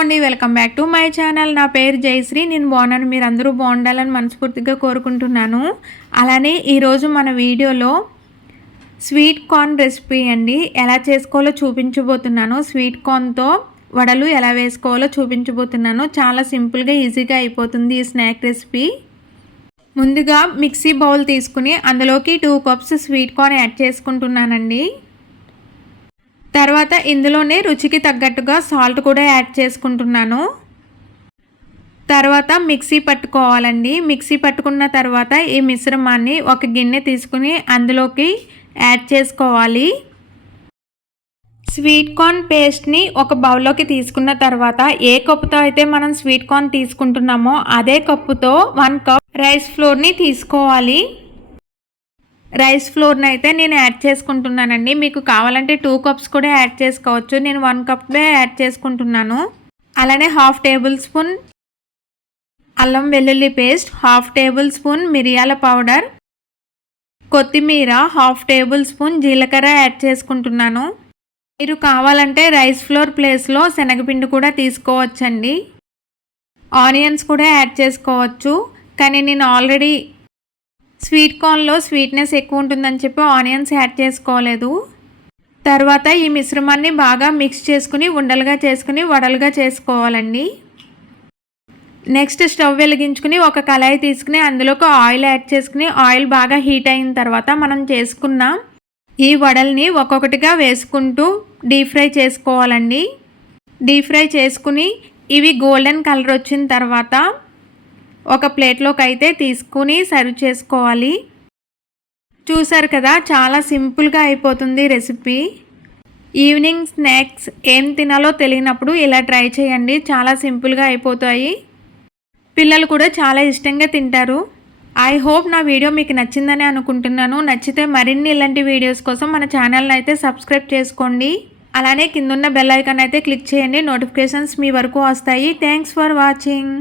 అండి, welcome back to my channel. నా పేరు జయశ్రీ. నేను బాగున్నాను, మీరు అందరూ బాగుండాలని మనస్ఫూర్తిగా కోరుకుంటున్నాను. అలానే ఈరోజు మన వీడియోలో స్వీట్ కార్న్ రెసిపీ అండి ఎలా చేసుకోవాలో చూపించబోతున్నాను. స్వీట్ కార్న్తో వడలు ఎలా వేసుకోవాలో చూపించబోతున్నాను. చాలా సింపుల్గా ఈజీగా అయిపోతుంది ఈ స్నాక్ రెసిపీ. ముందుగా మిక్సీ బౌల్ తీసుకుని అందులోకి 2 కప్స్ స్వీట్ కార్న్ యాడ్ చేసుకుంటున్నానండి. తర్వాత ఇందులోనే రుచికి తగ్గట్టుగా సాల్ట్ కూడా యాడ్ చేసుకుంటున్నాను. తర్వాత మిక్సీ పట్టుకోవాలండి. మిక్సీ పట్టుకున్న తర్వాత ఈ మిశ్రమాన్ని ఒక గిన్నె తీసుకుని అందులోకి యాడ్ చేసుకోవాలి. స్వీట్ కార్న్ పేస్ట్ని ఒక బౌల్లోకి తీసుకున్న తర్వాత ఏ కప్పుతో అయితే మనం స్వీట్ కార్న్ తీసుకుంటున్నామో అదే కప్పుతో 1 కప్ రైస్ ఫ్లోర్ని తీసుకోవాలి. రైస్ ఫ్లోర్ని అయితే నేను యాడ్ చేసుకుంటున్నానండి. మీకు కావాలంటే 2 కప్స్ కూడా యాడ్ చేసుకోవచ్చు. నేను 1 కప్నే యాడ్ చేసుకుంటున్నాను. అలానే 1/2 టేబుల్ స్పూన్ అల్లం వెల్లుల్లి పేస్ట్, 1/2 టేబుల్ స్పూన్ మిరియాల పౌడర్, కొత్తిమీర, 1/2 టేబుల్ స్పూన్ జీలకర్ర యాడ్ చేసుకుంటున్నాను. మీరు కావాలంటే రైస్ ఫ్లోర్ ప్లేస్లో శనగపిండి కూడా తీసుకోవచ్చండి. ఆనియన్స్ కూడా యాడ్ చేసుకోవచ్చు, కానీ నేను ఆల్రెడీ స్వీట్ కార్న్లో స్వీట్నెస్ ఎక్కువ ఉంటుందని చెప్పి ఆనియన్స్ యాడ్ చేసుకోలేదు. తర్వాత ఈ మిశ్రమాన్ని బాగా మిక్స్ చేసుకుని ఉండలుగా చేసుకుని వడలుగా చేసుకోవాలండి. నెక్స్ట్ స్టవ్ వెలిగించుకుని ఒక కళాయి తీసుకుని అందులోకి ఆయిల్ యాడ్ చేసుకుని ఆయిల్ బాగా హీట్ అయిన తర్వాత మనం చేసుకున్న ఈ వడల్ని ఒక్కొక్కటిగా వేసుకుంటూ డీప్ ఫ్రై చేసుకోవాలండి. డీప్ ఫ్రై చేసుకుని ఇవి గోల్డెన్ కలర్ వచ్చిన తర్వాత ఒక ప్లేట్లోకి అయితే తీసుకుని సర్వ్ చేసుకోవాలి. చూసారు కదా, చాలా సింపుల్గా అయిపోతుంది రెసిపీ. ఈవినింగ్ స్నాక్స్ ఏం తినాలో తెలియనప్పుడు ఇలా ట్రై చేయండి. చాలా సింపుల్గా అయిపోతాయి. పిల్లలు కూడా చాలా ఇష్టంగా తింటారు. ఐ హోప్ నా వీడియో మీకు నచ్చిందని అనుకుంటున్నాను. నచ్చితే మరిన్ని ఇలాంటి వీడియోస్ కోసం మన ఛానల్ని అయితే సబ్స్క్రైబ్ చేసుకోండి. అలానే కిందున్న బెల్ ఐకాన్ అయితే క్లిక్ చేయండి. నోటిఫికేషన్స్ మీ వరకు వస్తాయి. Thanks for watching.